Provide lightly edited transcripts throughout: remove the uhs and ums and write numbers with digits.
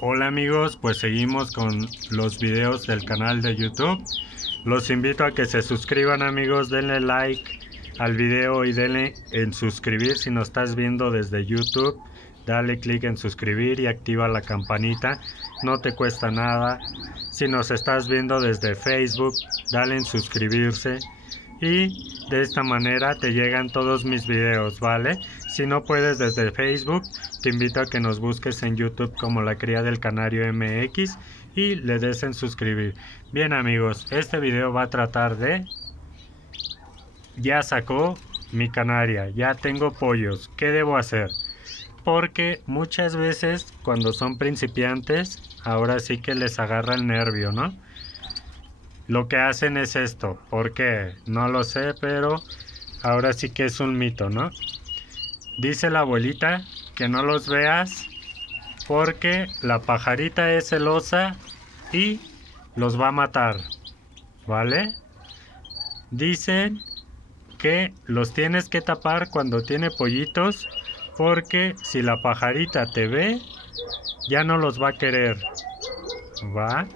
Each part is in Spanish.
Hola amigos, pues seguimos con los videos del canal de YouTube. Los invito a que se suscriban amigos, denle like al video y denle en suscribir si nos estás viendo desde YouTube. Dale clic en suscribir y activa la campanita, no te cuesta nada. Si nos estás viendo desde Facebook, dale en suscribirse y de esta manera te llegan todos mis videos, ¿vale? Si no puedes desde Facebook, te invito a que nos busques en YouTube como La Cría del Canario MX y le des en suscribir. Bien amigos, este video va a tratar de... Ya sacó mi canaria, ya tengo pollos, ¿qué debo hacer? Porque muchas veces cuando son principiantes, ahora sí que les agarra el nervio, ¿no? Lo que hacen es esto, ¿por qué? No lo sé, pero ahora sí que es un mito, ¿no? Dice la abuelita que no los veas porque la pajarita es celosa y los va a matar, ¿vale? Dicen que los tienes que tapar cuando tiene pollitos porque si la pajarita te ve, ya no los va a querer, ¿va?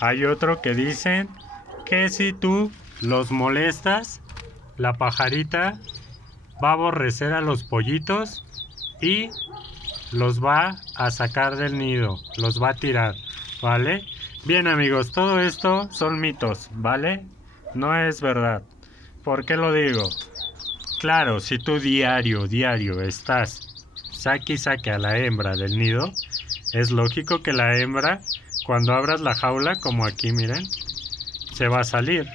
Hay otro que dicen que si tú los molestas, la pajarita va a aborrecer a los pollitos y los va a sacar del nido, los va a tirar, ¿vale? Bien amigos, todo esto son mitos, ¿vale? No es verdad. ¿Por qué lo digo? Claro, si tú diario estás saque y saque a la hembra del nido, es lógico que la hembra, cuando abras la jaula, como aquí miren, se va a salir,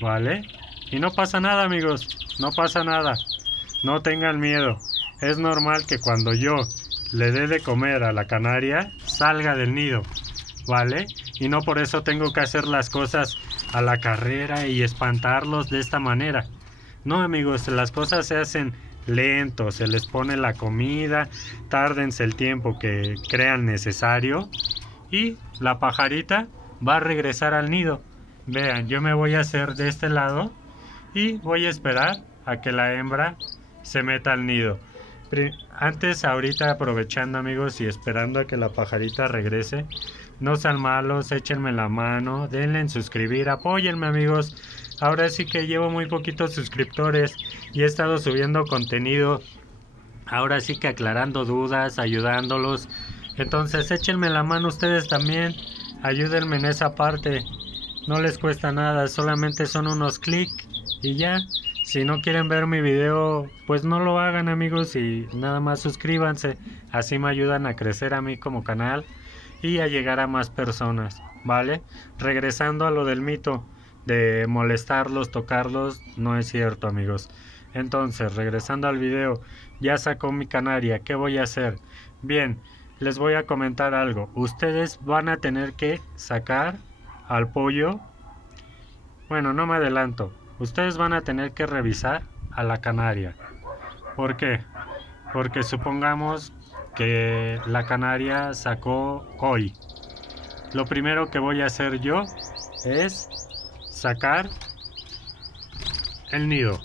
¿vale? Y no pasa nada amigos, no pasa nada, no tengan miedo. Es normal que cuando yo le dé de comer a la canaria, salga del nido, ¿vale? Y no por eso tengo que hacer las cosas a la carrera y espantarlos de esta manera. No amigos, las cosas se hacen lento, se les pone la comida, tárdense el tiempo que crean necesario y la pajarita va a regresar al nido. Vean, yo me voy a hacer de este lado y voy a esperar a que la hembra se meta al nido. Antes, ahorita aprovechando amigos y esperando a que la pajarita regrese, no sean malos, échenme la mano, denle en suscribir, apóyenme amigos. Ahora sí que llevo muy poquitos suscriptores y he estado subiendo contenido, ahora sí que aclarando dudas, ayudándolos. Entonces échenme la mano ustedes también, ayúdenme en esa parte. No les cuesta nada, solamente son unos clics y ya. Si no quieren ver mi video, pues no lo hagan amigos y nada más suscríbanse. Así me ayudan a crecer a mí como canal y a llegar a más personas, ¿vale? Regresando a lo del mito de molestarlos, tocarlos, no es cierto amigos. Entonces, regresando al video, ya sacó mi canaria, ¿qué voy a hacer? Bien, les voy a comentar algo. Ustedes van a tener que sacar al pollo. Bueno, no me adelanto. Ustedes van a tener que revisar a la canaria. ¿Por qué? Porque supongamos que la canaria sacó hoy. Lo primero que voy a hacer yo es sacar el nido.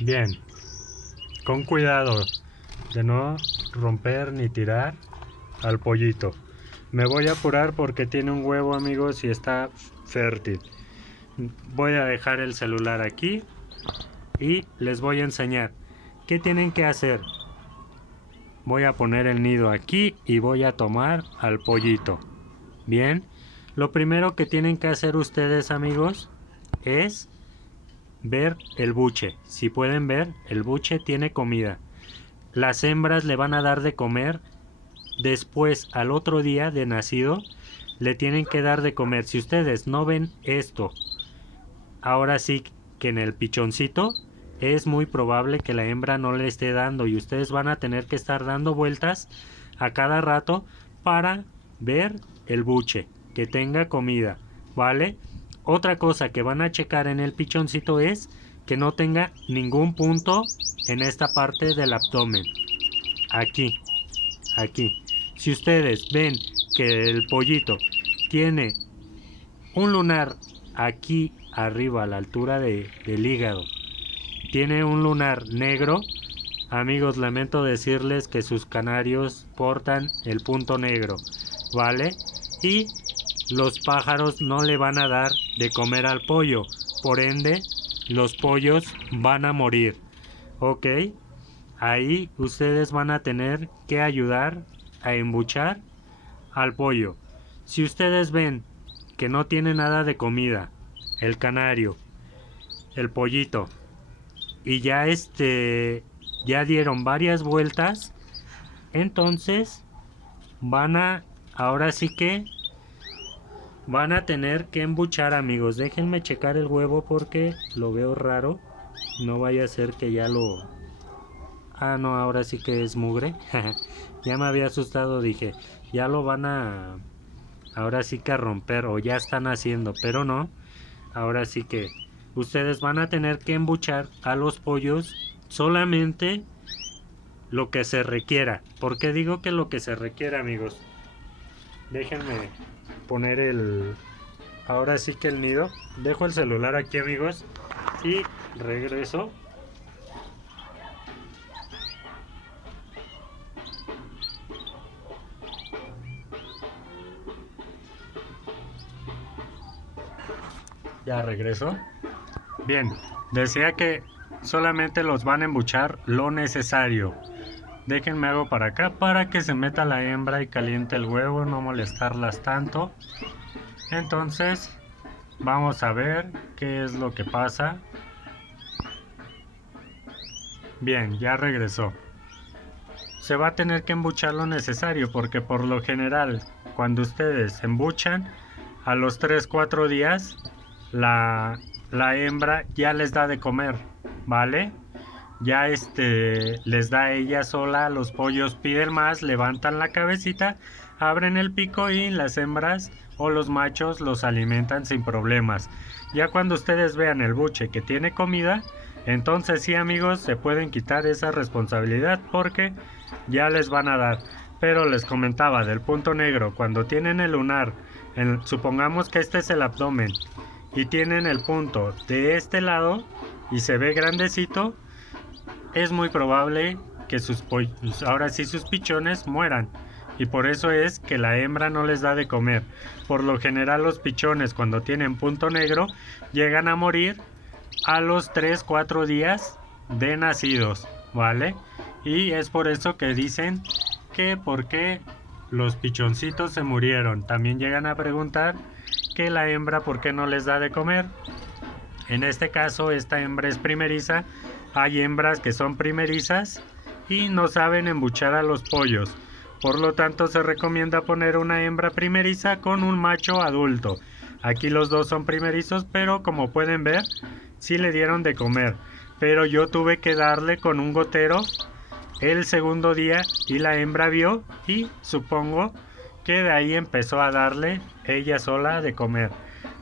Bien, con cuidado de no romper ni tirar al pollito. Me voy a apurar porque tiene un huevo amigos y está fértil. Voy a dejar el celular aquí y les voy a enseñar qué tienen que hacer. Voy a poner el nido aquí y voy a tomar al pollito. Bien, lo primero que tienen que hacer ustedes amigos es ver el buche. Si pueden ver, el buche tiene comida. Las hembras le van a dar de comer. Después, al otro día de nacido, le tienen que dar de comer. Si ustedes no ven esto, ahora sí que en el pichoncito, es muy probable que la hembra no le esté dando y ustedes van a tener que estar dando vueltas a cada rato para ver el buche, que tenga comida, ¿vale? Otra cosa que van a checar en el pichoncito es que no tenga ningún punto en esta parte del abdomen. Aquí, aquí. Si ustedes ven que el pollito tiene un lunar aquí arriba a la altura del hígado, tiene un lunar negro, amigos, lamento decirles que sus canarios portan el punto negro, ¿vale? Y los pájaros no le van a dar de comer al pollo, por ende, los pollos van a morir, ¿ok? Ahí ustedes van a tener que ayudar a embuchar al pollo. Si ustedes ven que no tiene nada de comida, el canario, el pollito, y ya dieron varias vueltas, entonces ahora sí que van a tener que embuchar, amigos. Déjenme checar el huevo porque lo veo raro. No vaya a ser que ya lo... Ah, no, ahora sí que es mugre. Ya me había asustado, dije, ya lo van a... Ahora sí que a romper, o ya están haciendo, pero no. Ahora sí que ustedes van a tener que embuchar a los pollos solamente lo que se requiera. ¿Por qué digo que lo que se requiera, amigos? Déjenme poner ahora sí que el nido. Dejo el celular aquí, amigos, y regreso. Ya regreso. Bien, decía que solamente los van a embuchar lo necesario. Déjenme hago para acá para que se meta la hembra y caliente el huevo, no molestarlas tanto. Entonces, vamos a ver qué es lo que pasa. Bien, ya regresó. Se va a tener que embuchar lo necesario porque por lo general, cuando ustedes embuchan, a los 3-4 días, la hembra ya les da de comer, ¿vale? Ya les da ella sola, los pollos piden más, levantan la cabecita, abren el pico y las hembras o los machos los alimentan sin problemas. Ya cuando ustedes vean el buche que tiene comida, entonces sí, amigos, se pueden quitar esa responsabilidad porque ya les van a dar. Pero les comentaba del punto negro, cuando tienen el lunar, supongamos que este es el abdomen y tienen el punto de este lado y se ve grandecito, es muy probable que ahora sí sus pichones mueran. Y por eso es que la hembra no les da de comer. Por lo general los pichones cuando tienen punto negro llegan a morir a los 3-4 días de nacidos, ¿vale? Y es por eso que dicen que por qué los pichoncitos se murieron. También llegan a preguntar que la hembra por qué no les da de comer. En este caso esta hembra es primeriza. Hay hembras que son primerizas y no saben embuchar a los pollos. Por lo tanto se recomienda poner una hembra primeriza con un macho adulto. Aquí los dos son primerizos, pero como pueden ver, sí le dieron de comer. Pero yo tuve que darle con un gotero el segundo día y la hembra vio y supongo que de ahí empezó a darle ella sola de comer.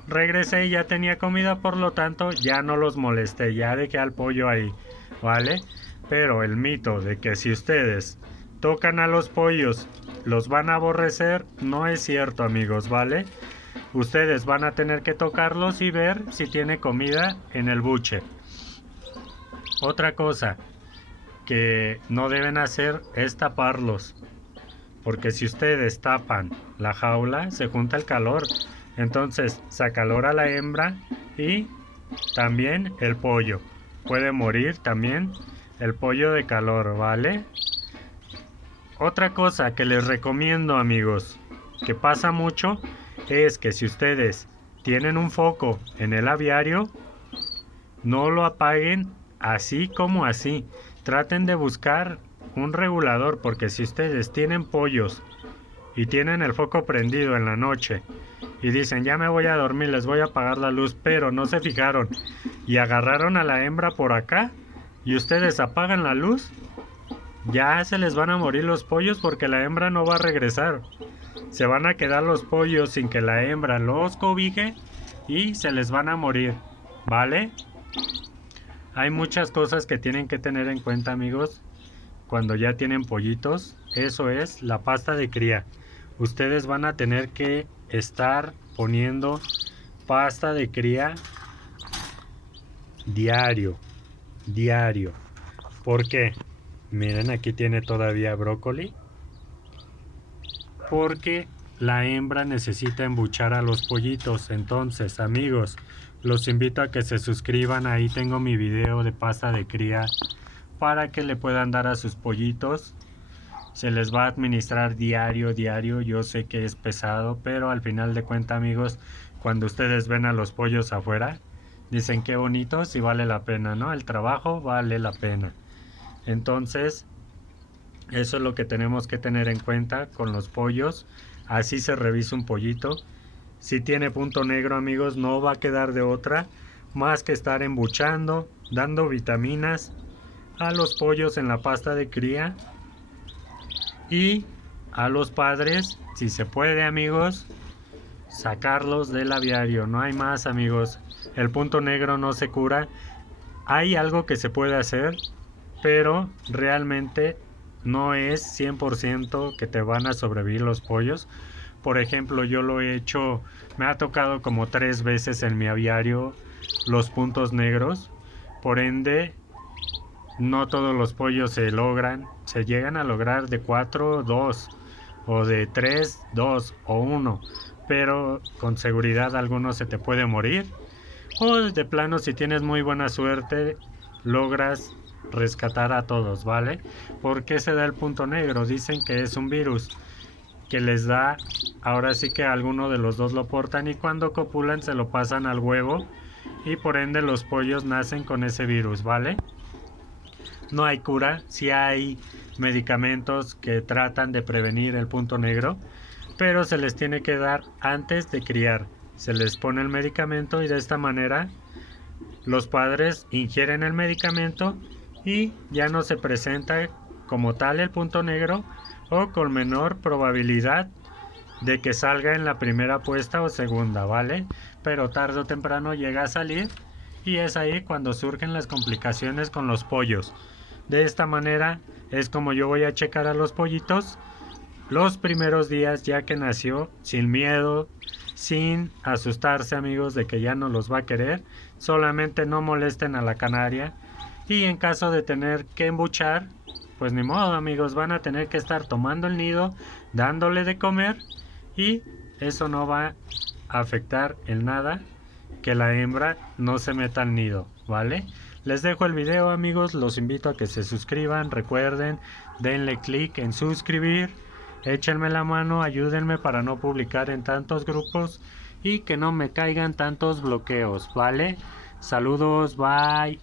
Regresé y ya tenía comida, por lo tanto ya no los molesté, ya dejé al pollo ahí, ¿vale? Pero el mito de que si ustedes tocan a los pollos los van a aborrecer no es cierto, amigos, ¿vale? Ustedes van a tener que tocarlos y ver si tiene comida en el buche. Otra cosa que no deben hacer es taparlos, porque si ustedes tapan la jaula se junta el calor, entonces se acalora la hembra y también el pollo. Puede morir también el pollo de calor, ¿vale? Otra cosa que les recomiendo, amigos, que pasa mucho, es que si ustedes tienen un foco en el aviario, no lo apaguen así como así. Traten de buscar un regulador, porque si ustedes tienen pollos y tienen el foco prendido en la noche y dicen ya me voy a dormir, les voy a apagar la luz, pero no se fijaron y agarraron a la hembra por acá y ustedes apagan la luz, ya se les van a morir los pollos porque la hembra no va a regresar. Se van a quedar los pollos sin que la hembra los cobije y se les van a morir, ¿vale? Hay muchas cosas que tienen que tener en cuenta, amigos, cuando ya tienen pollitos. Eso es la pasta de cría. Ustedes van a tener que estar poniendo pasta de cría diario. ¿Por qué? Miren, aquí tiene todavía brócoli, porque la hembra necesita embuchar a los pollitos. Entonces, amigos, los invito a que se suscriban. Ahí tengo mi video de pasta de cría para que le puedan dar a sus pollitos. Se les va a administrar diario. Yo sé que es pesado, pero al final de cuentas, amigos, cuando ustedes ven a los pollos afuera, dicen qué bonitos y vale la pena, ¿no? El trabajo vale la pena. Entonces, eso es lo que tenemos que tener en cuenta con los pollos. Así se revisa un pollito. Si tiene punto negro, amigos, no va a quedar de otra más que estar embuchando, dando vitaminas a los pollos en la pasta de cría. Y a los padres, si se puede, amigos, sacarlos del aviario. No hay más, amigos. El punto negro no se cura. Hay algo que se puede hacer, pero realmente no es 100% que te van a sobrevivir los pollos. Por ejemplo, yo lo he hecho, me ha tocado como 3 veces en mi aviario los puntos negros. Por ende, no todos los pollos se logran. Se llegan a lograr de 4, 2, o de 3, 2 o 1. Pero con seguridad alguno se te puede morir. O de plano, si tienes muy buena suerte, logras rescatar a todos, ¿vale? ¿Por qué se da el punto negro? Dicen que es un virus que les da, ahora sí que alguno de los dos lo portan, y cuando copulan se lo pasan al huevo y por ende los pollos nacen con ese virus, ¿vale? No hay cura, sí hay medicamentos que tratan de prevenir el punto negro, pero se les tiene que dar antes de criar. Se les pone el medicamento y de esta manera los padres ingieren el medicamento y ya no se presenta como tal el punto negro, o con menor probabilidad de que salga en la primera puesta o segunda, ¿vale? Pero tarde o temprano llega a salir y es ahí cuando surgen las complicaciones con los pollos. De esta manera es como yo voy a checar a los pollitos los primeros días ya que nació, sin miedo, sin asustarse, amigos, de que ya no los va a querer. Solamente no molesten a la canaria, y en caso de tener que embuchar, pues ni modo, amigos, van a tener que estar tomando el nido, dándole de comer, y eso no va a afectar en nada que la hembra no se meta al nido, ¿vale? Les dejo el video, amigos, los invito a que se suscriban. Recuerden, denle clic en suscribir, échenme la mano, ayúdenme para no publicar en tantos grupos y que no me caigan tantos bloqueos, ¿vale? Saludos, bye.